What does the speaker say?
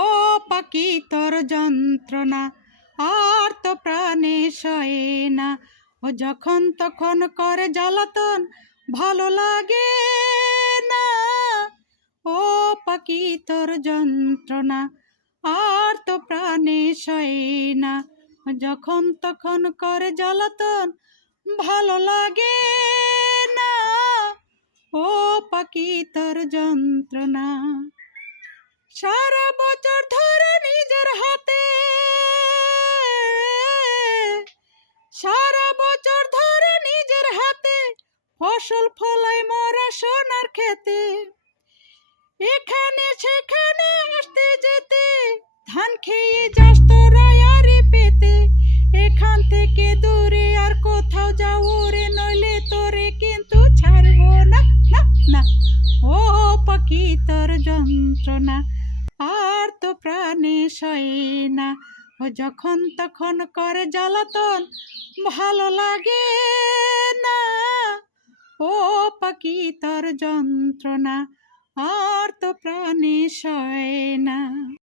ও পাখি তোর যন্ত্রণা আর তো প্রাণে সয়ে না, ও যখন তখন করে জ্বালাতন ভালো লাগে না। ও পাখি তোর যন্ত্রণা আর তো প্রাণে সয়ে না, ও যখন তখন করে জ্বালাতন ভালো লাগে না। ও পাখি তোর যন্ত্রণা সারা বছর ধরে নিজের হাতে, সারা বছর ধরে নিজের হাতে ফসল ফলাই মরা সোনার খেতে, এখানে সেখানে আসতে যেতে ধান খেয়ে যাস তোরা আরে পেতে। এখান থেকে দূরে আর কোথাও যাও রে, নইলে তোরে কিন্তু ছাড়বো না না না। ও পাখি তোর যন্ত্রণা আর তো প্রাণে সয়ে না, ও যখন তখন করে জ্বালাতন ভালো লাগে না। ও পাখি তোর যন্ত্রণা আর তো প্রাণে সয়ে না।